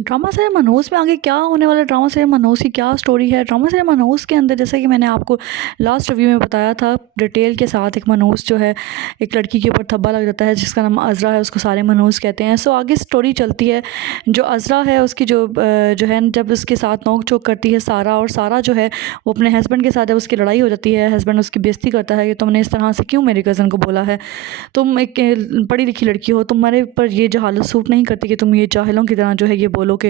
Drama serial मनहूस में आगे क्या होने वाला है, ड्रामा सीरियल मनहूस की क्या स्टोरी है। ड्रामा सीरियल मनहूस के अंदर जैसा कि मैंने आपको लास्ट रिव्यू में बताया था डिटेल के साथ, एक मनहूस जो है एक लड़की के ऊपर थब्बा लग जाता है जिसका नाम अज़रा है, उसको सारे मनहूस कहते हैं। सो आगे स्टोरी चलती है, जो अज़रा है उसकी जो है जब उसके साथ नोक झोंक करती है सारा, और सारा जो है वो अपने हस्बैंड के साथ जब उसकी लड़ाई हो जाती है, हस्बैंड उसकी बेइज्जती करता है कि तुमने इस तरह से क्यों मेरी कज़न को बोला है, तुम एक पढ़ी लिखी लड़की हो, तुम्हारे पर ये जहालत सूट नहीं करती कि तुम ये जाहिलों की तरह जो है ये बोलो कि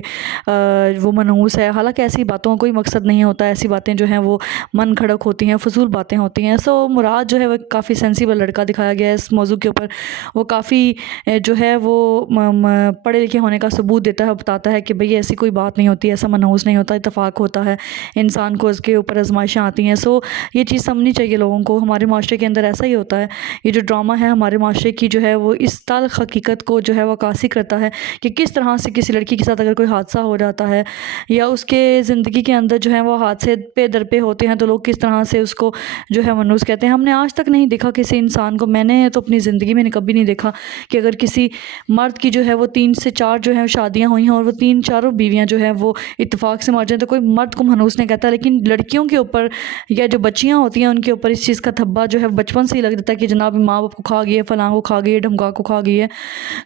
वो मनहूस है। हालांकि ऐसी बातों का कोई मकसद नहीं होता, ऐसी बातें जो हैं वो मन खड़क होती हैं, फजूल बातें होती हैं। सो मुराद जो है वो काफ़ी सेंसिबल लड़का दिखाया गया है इस मौजू के ऊपर। वो काफ़ी जो है वो पढ़े लिखे होने का सबूत देता है, बताता है कि भई ऐसी कोई बात नहीं होती, ऐसा मनहूस नहीं होता, इत्तेफाक होता है, इंसान को उसके ऊपर आजमाइशें आती हैं। सो ये चीज़ समझनी चाहिए लोगों को, हमारे माशरे के अंदर ऐसा ही होता है। ये जो ड्रामा है हमारे माशरे की जो है वो इस तल्ख़ हकीकत को जो है वो अक्सी करता है कि किस तरह से किसी लड़की के साथ अगर कोई हादसा हो जाता है या उसके ज़िंदगी के अंदर जो है वो हादसे पे दर पे होते हैं, तो लोग किस तरह से उसको जो है मनहूस कहते हैं। हमने आज तक नहीं देखा किसी इंसान को, मैंने तो अपनी ज़िंदगी में कभी नहीं देखा कि अगर किसी मर्द की जो है वो 3 से 4 जो है शादियां हुई हैं और वो 3 चारों बीवियां जो हैं वो इत्तेफाक से मर जाएं, तो कोई मर्द को मनहूस नहीं कहता। लेकिन लड़कियों के ऊपर या जो बच्चियां होती हैं उनके ऊपर इस चीज़ का धब्बा जो है बचपन से ही लग जाता है कि जनाब माँ बाप को खा गई है, फलां को खा गई है, ढमका को खा गई है।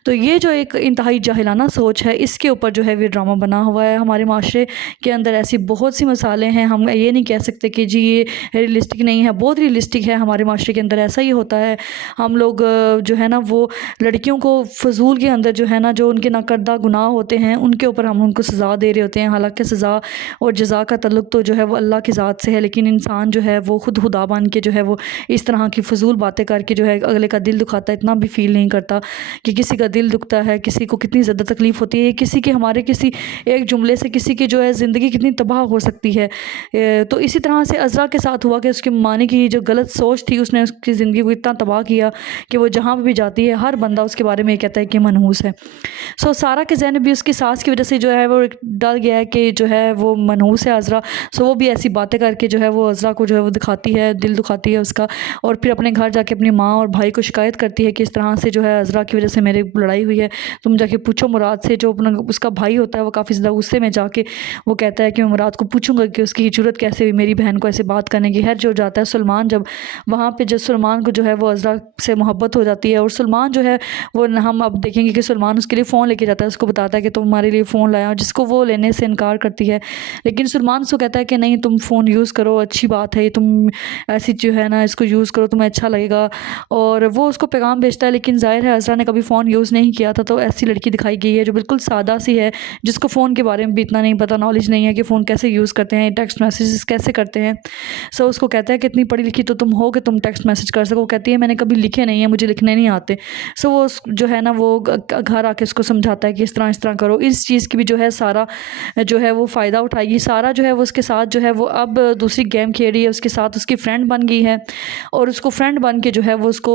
तो ये जो एक इंतहाई जाहिलाना सोच है, इसके ऊपर जो है ये ड्रामा बना हुआ है। हमारे माशरे के अंदर ऐसी बहुत सी मिसालें हैं, हम ये नहीं कह सकते कि जी ये रियलिस्टिक नहीं है, बहुत रियलिस्टिक है। हमारे माशरे के अंदर ऐसा ही होता है। हम लोग जो है ना वो लड़कियों को फजूल के अंदर जो है ना जो उनके नाकर्दा गुनाह होते हैं उनके ऊपर हम उनको सज़ा दे रहे होते हैं। हालांकि सज़ा और जज़ा का तल्लुक़ तो जो है वो अल्लाह की ज़ात से है, लेकिन इंसान जो है वो खुद खुदा बन के जो है वो इस तरह की फजूल बातें करके जो है अगले का दिल दुखाता है, इतना भी फ़ील नहीं करता कि किसी का दिल दुखता है, किसी को कितनी ज़्यादा तकलीफ़ होती है, किसी के हमारे किसी एक जुमले से किसी की जो है ज़िंदगी कितनी तबाह हो सकती है। तो इसी तरह से अज़रा के साथ हुआ कि उसके माने की जो गलत सोच थी उसने उसकी ज़िंदगी को इतना तबाह किया कि वो जहाँ भी जाती है हर बंदा उसके बारे में कहता है कि मनहूस है। सो सारा के ज़हन में भी उसकी सास की वजह से जो है वो एक डल गया है कि जो है वो मनहूस है अज़रा। सो वो भी ऐसी बातें करके जो है वो अज़रा को जो है वो दिखाती है, दिल दुखाती है उसका, और फिर अपने घर जाके अपनी माँ और भाई को शिकायत करती है कि इस तरह से जो है अज़रा की वजह से मेरी लड़ाई हुई है, तुम जाके पूछो मुराद से। जो अपना उसका भाई होता है वो काफ़ी ज़्यादा गुस्से में जाके वो कहता है कि मैं मुराद को पूछूंगा कि उसकी जरूरत कैसे हुई मेरी बहन को ऐसे बात करने की। खैर जो जाता है सलमान, जब वहाँ पे जब सलमान को जो है वो अज़रा से मोहब्बत हो जाती है, और सलमान जो है वो हम अब देखेंगे कि सलमान उसके लिए फ़ोन लेके जाता है, उसको बताता है कि तुम हमारे लिए फ़ोन लाया, और जिसको वो लेने से इनकार करती है। लेकिन सलमान उसको कहता है कि नहीं तुम फ़ोन यूज़ करो, अच्छी बात है, तुम ऐसी जो है ना इसको यूज़ करो, तुम्हें अच्छा लगेगा। और वो उसको पैगाम भेजता है, लेकिन ज़ाहिर है अज़रा ने कभी फ़ोन यूज़ नहीं किया था, तो ऐसी लड़की दिखाई गई है जो बिल्कुल सादा सी है, जिसको फ़ोन के बारे में भी इतना नहीं पता, नॉलेज नहीं है कि फ़ोन कैसे यूज़ करते हैं, टेक्स्ट मैसेजेस कैसे करते हैं। सो उसको कहता है कि इतनी पढ़ी लिखी तो तुम हो कि तुम टेक्स्ट मैसेज कर सको। वो कहती है मैंने कभी लिखे नहीं है, मुझे लिखने नहीं आते। सो वो जो है ना वो घर आके उसको समझाता है कि इस तरह करो। इस चीज़ की भी जो है सारा जो है वो फ़ायदा उठाएगी। सारा जो है वो उसके साथ जो है वो अब दूसरी गेम खेल रही है, उसके साथ उसकी फ्रेंड बन गई है, और उसको फ्रेंड बन के जो है वो उसको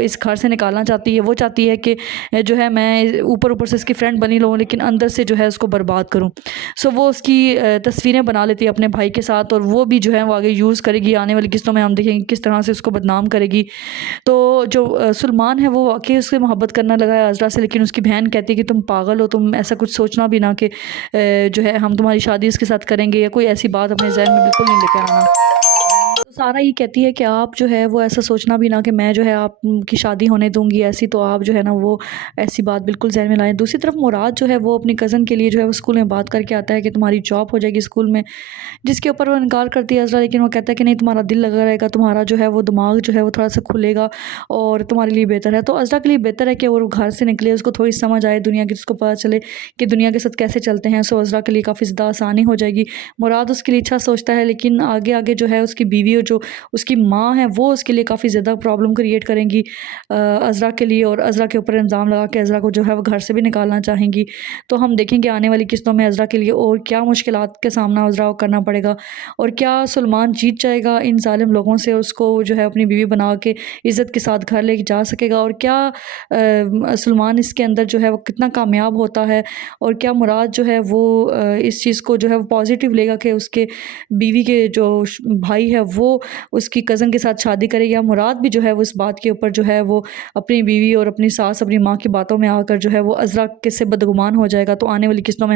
इस घर से निकालना चाहती है। वो चाहती है कि जो है मैं ऊपर ऊपर से इसकी फ्रेंड बनी लूँ, लेकिन अंदर से जो है उसको बर्बाद करूँ। सो वो उसकी तस्वीरें बना लेती है अपने भाई के साथ, और वो भी जो है वो आगे यूज़ करेगी। आने वाली किस्तों में हम देखेंगे किस तरह से उसको बदनाम करेगी। तो जो सलमान है वो वाकई उससे मोहब्बत करने लगा है अज़रा से, लेकिन उसकी बहन कहती है कि तुम पागल हो, तुम ऐसा कुछ सोचना भी ना कि जो है हम तुम्हारी शादी उसके साथ करेंगे, या कोई ऐसी बात अपने जहन में बिल्कुल नहीं लेकर आना। तो सारा ये कहती है कि आप जो है वो ऐसा सोचना भी ना कि मैं जो है आप की शादी होने दूंगी ऐसी, तो आप जो है ना वो ऐसी बात बिल्कुल जहन में लाएं। दूसरी तरफ मुराद जो है वो अपनी कज़न के लिए जो है वो स्कूल में बात करके आता है कि तुम्हारी जॉब हो जाएगी स्कूल में, जिसके ऊपर वो इनकार करती है अज़रा। लेकिन वो कहता है कि नहीं तुम्हारा दिल लगा रहेगा, तुम्हारा जो है वो दिमाग जो है वो थोड़ा सा खुलेगा और तुम्हारे लिए बेहतर है। तो अज़रा के लिए बेहतर है कि वो घर से निकले, उसको थोड़ी समझ आए दुनिया की, उसको पता चले कि दुनिया के साथ कैसे चलते हैं। सो अज़रा के लिए काफ़ी ज़्यादा आसानी हो जाएगी। मुराद उसके लिए अच्छा सोचता है, लेकिन आगे आगे जो है उसकी बीवी और जो उसकी माँ है वो उसके लिए काफ़ी ज़्यादा प्रॉब्लम क्रिएट करेंगी अज़रा के लिए, और अज़रा के ऊपर इल्ज़ाम लगा के अज़रा को जो है वो घर से भी निकालना चाहेंगी। तो हम देखेंगे आने वाली किस्तों में अज़रा के लिए और क्या मुश्किलात के सामना अज़रा को करना पड़ेगा, और क्या सलमान जीत जाएगा इन ज़ालिम लोगों से, उसको जो है अपनी बीवी बना के इज़्ज़त के साथ घर ले जा सकेगा, और क्या सलमान इसके अंदर जो है वो कितना कामयाब होता है, और क्या मुराद जो है वो इस चीज़ को जो है वो पॉजिटिव लेगा कि उसके बीवी के जो भाई है वो उसकी कज़न के साथ शादी करे, या मुराद भी जो है वो इस बात के ऊपर जो है वो अपनी बीवी और अपनी सास अपनी माँ की बातों में आकर जो है वो अज़रा के से बदगुमान हो जाएगा। तो आने वाली किस्तों में